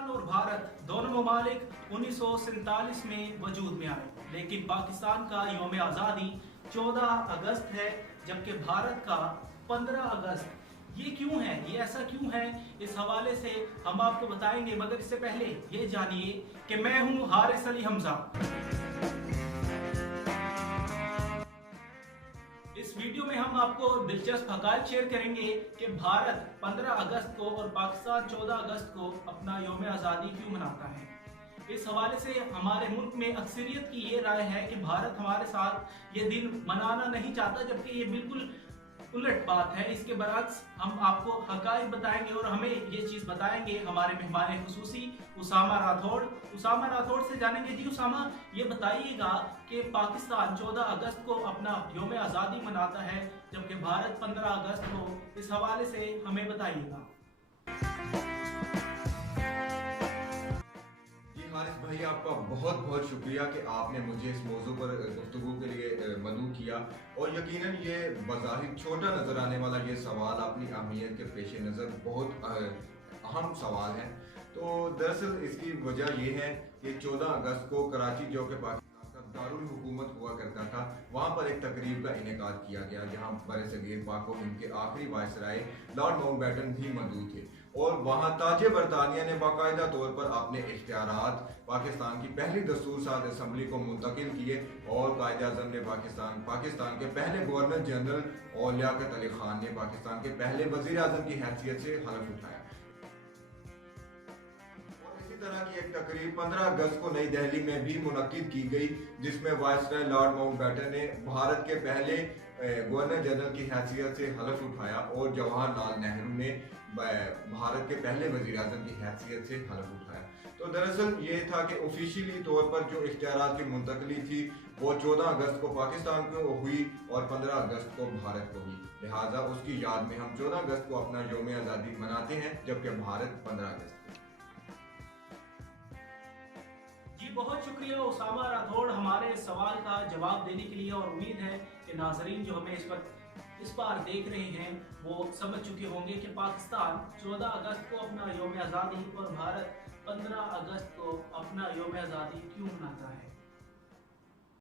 पाकिस्तान और भारत दोनों ममालिक 1947 में वजूद में आए, लेकिन पाकिस्तान का यौम आज़ादी 14 अगस्त है जबकि भारत का 15 अगस्त। ये क्यों है, ये ऐसा क्यों है, इस हवाले से हम आपको बताएंगे, मगर इससे पहले ये जानिए कि मैं हूं हारिस अली हमजा। इस वीडियो में हम आपको दिलचस्प हक़ाइक़ शेयर करेंगे कि भारत 15 अगस्त को और पाकिस्तान 14 अगस्त को अपना यौम आज़ादी क्यों मनाता है। इस हवाले से हमारे मुल्क में अक्सरियत की ये राय है कि भारत हमारे साथ ये दिन मनाना नहीं चाहता, जबकि ये बिल्कुल उलट बात है। इसके बरअक्स हम आपको हक़ाइक़ बताएंगे और हमें ये चीज़ बताएंगे हमारे मेहमान खुसूसी उसामा राठौड़ से जानेंगे। जी उसामा, ये बताइएगा कि पाकिस्तान 14 अगस्त को अपना यौम आज़ादी मनाता है जबकि भारत 15 अगस्त को, इस हवाले से हमें बताइएगा। हारिस भाई, आपका बहुत बहुत शुक्रिया कि आपने मुझे इस मौजू पर गुफ्तगू के लिए मदऊ किया। और यकीनन ये बज़ाहिर छोटा नज़र आने वाला ये सवाल अपनी अहमियत के पेश नज़र बहुत अहम सवाल है। तो दरअसल इसकी वजह ये है कि 14 अगस्त को कराची, जो कि पाकिस्तान का दारुल हुकूमत हुआ करता था, वहाँ पर एक तकरीब का इनेकाद किया गया जहाँ बरसगीर पाक व हिंद के आखिरी वायसराय लॉर्ड माउंटबेटन भी मौजूद थे। और वहाँ ताजे बरतानिया ने बाकायदा तौर पर अपने इख्तियारात पाकिस्तान की पहली दस्तूर साज असम्बली को मुंतकिल किए और कायद आज़म ने पाकिस्तान के पहले गवर्नर जनरल और लियाकत अली खान ने पाकिस्तान के पहले वजीर आज़म की हैसियत से हलफ उठाया। तरह की एक तकरीब 15 अगस्त को नई दिल्ली में भी मुनक्किद की गई, जिसमें वायसराय लॉर्ड माउंटबेटन ने भारत के पहले गवर्नर जनरल की हैसियत से हलफ उठाया और जवाहरलाल नेहरू ने भारत के पहले वजीर आज़म की हैसियत से हलफ उठाया। तो दरअसल ये था कि ऑफिशियली तौर पर जो इख्तियारात की मुंतकली थी वो 14 अगस्त को पाकिस्तान को हुई और 15 अगस्त को भारत को हुई। लिहाजा उसकी याद में हम 14 अगस्त को अपना यौम आज़ादी मनाते हैं जबकि भारत 15 अगस्त। जी बहुत शुक्रिया उसामा राठौड़ हमारे सवाल का जवाब देने के लिए। और उम्मीद है कि नाजरीन जो हमें इस बार देख रहे हैं वो समझ चुके होंगे कि पाकिस्तान 14 अगस्त को अपना यौम आज़ादी और भारत 15 अगस्त को अपना यौम आज़ादी क्यों मनाता है।